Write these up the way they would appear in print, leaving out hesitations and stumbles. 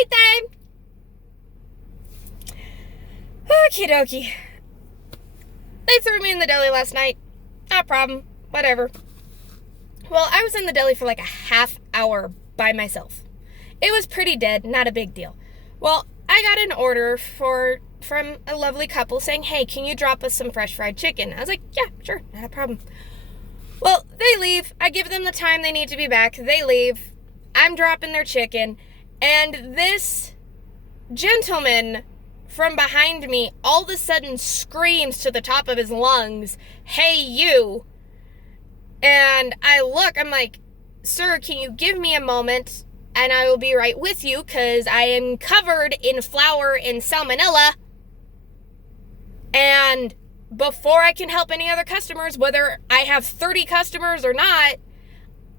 Story time! Okie dokie. They threw me in the deli last night. Not a problem. Whatever. Well, I was in the deli for like a half hour by myself. It was pretty dead, not a big deal. Well, I got an order from a lovely couple saying, hey, can you drop us some fresh fried chicken? I was like, yeah, sure, not a problem. Well, they leave. I give them the time they need to be back. They leave. I'm dropping their chicken. And this gentleman from behind me all of a sudden screams to the top of his lungs, hey, you. And I look, I'm like, sir, can you give me a moment and I will be right with you because I am covered in flour and salmonella. And before I can help any other customers, whether I have 30 customers or not,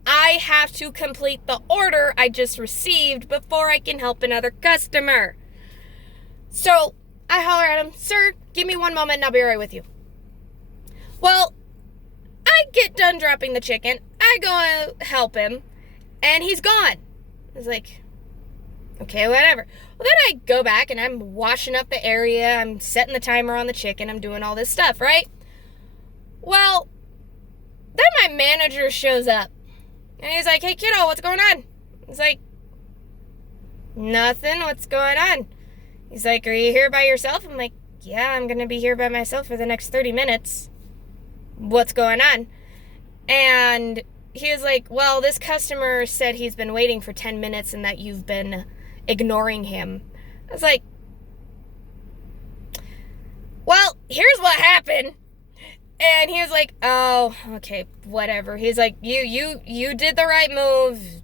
I have to complete the order I just received before I can help another customer. So I holler at him, sir, give me one moment and I'll be right with you. Well, I get done dropping the chicken. I go help him and he's gone. I was like, okay, whatever. Well, then I go back and I'm washing up the area. I'm setting the timer on the chicken. I'm doing all this stuff, right? Well, then my manager shows up. And he's like, hey, kiddo, what's going on? I was like, nothing. What's going on? He's like, are you here by yourself? I'm like, yeah, I'm going to be here by myself for the next 30 minutes. What's going on? And he was like, well, this customer said he's been waiting for 10 minutes and that you've been ignoring him. I was like, well, here's what happened. And he was like, oh, okay, whatever. He's like, you did the right move.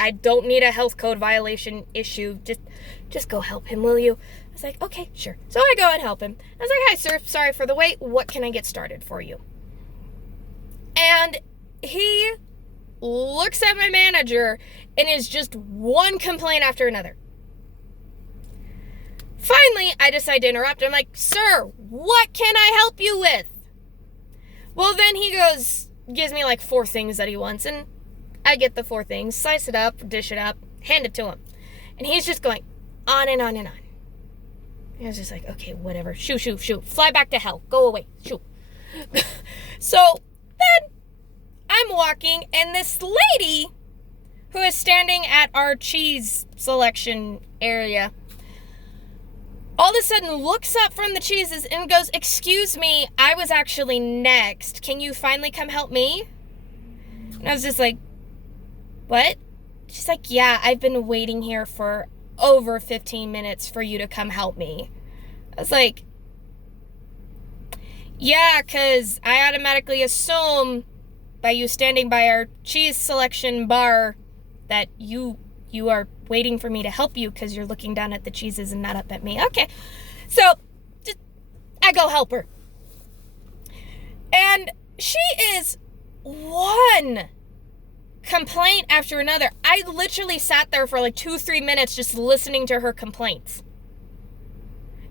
I don't need a health code violation issue. Just go help him, will you? I was like, okay, sure. So I go and help him. I was like, hi, sir, sorry for the wait. What can I get started for you? And he looks at my manager and is just one complaint after another. Finally, I decide to interrupt. I'm like, sir, what can I help you with? Well, then he gives me like 4 things that he wants, and I get the 4 things, slice it up, dish it up, hand it to him. And he's just going on and on and on. And I was just like, okay, whatever. Shoo, fly back to hell. Go away. Shoo. So then I'm walking, and this lady who is standing at our cheese selection area all of a sudden looks up from the cheeses and goes, excuse me, I was actually next. Can you finally come help me? And I was just like, what? She's like, yeah, I've been waiting here for over 15 minutes for you to come help me. I was like, yeah, because I automatically assume by you standing by our cheese selection bar that you are waiting for me to help you because you're looking down at the cheeses and not up at me. Okay. So I go help her. And she is one complaint after another. I literally sat there for like 2-3 minutes just listening to her complaints.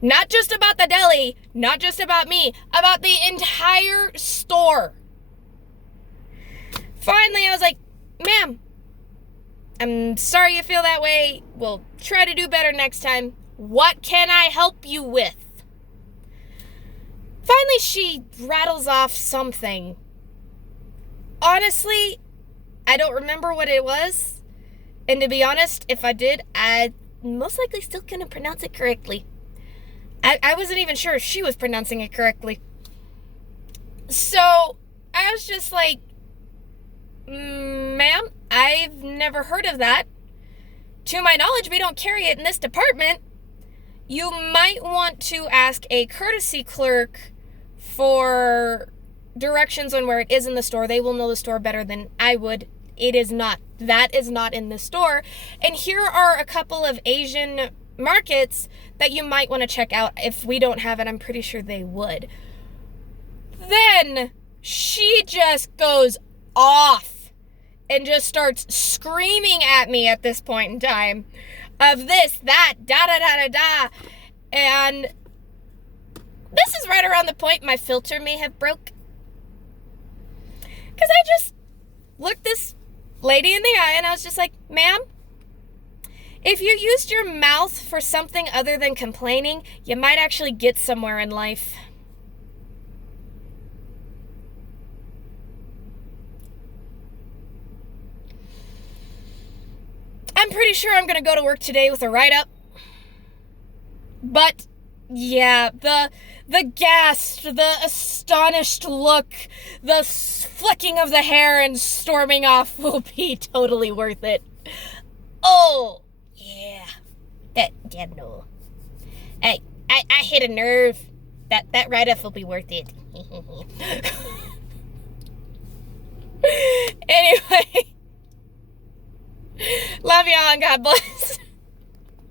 Not just about the deli, not just about me, about the entire store. Finally, I was like, ma'am, I'm sorry you feel that way. We'll try to do better next time. What can I help you with? Finally, she rattles off something. Honestly, I don't remember what it was. And to be honest, if I did, I most likely still couldn't pronounce it correctly. I wasn't even sure if she was pronouncing it correctly. So I was just like, ma'am, I've never heard of that. To my knowledge, we don't carry it in this department. You might want to ask a courtesy clerk for directions on where it is in the store. They will know the store better than I would. It is not. That is not in the store. And here are a couple of Asian markets that you might want to check out. If we don't have it, I'm pretty sure they would. Then she just goes off and just starts screaming at me at this point in time of this, that, da-da-da-da-da. And this is right around the point my filter may have broke. Because I just looked this lady in the eye and I was just like, ma'am, If you used your mouth for something other than complaining, you might actually get somewhere in life. I'm pretty sure I'm going to go to work today with a write-up. But, yeah, the gasp, the astonished look, the flicking of the hair and storming off will be totally worth it. Oh, yeah. No. I hit a nerve. That write-up will be worth it. Anyway. Love y'all and God bless.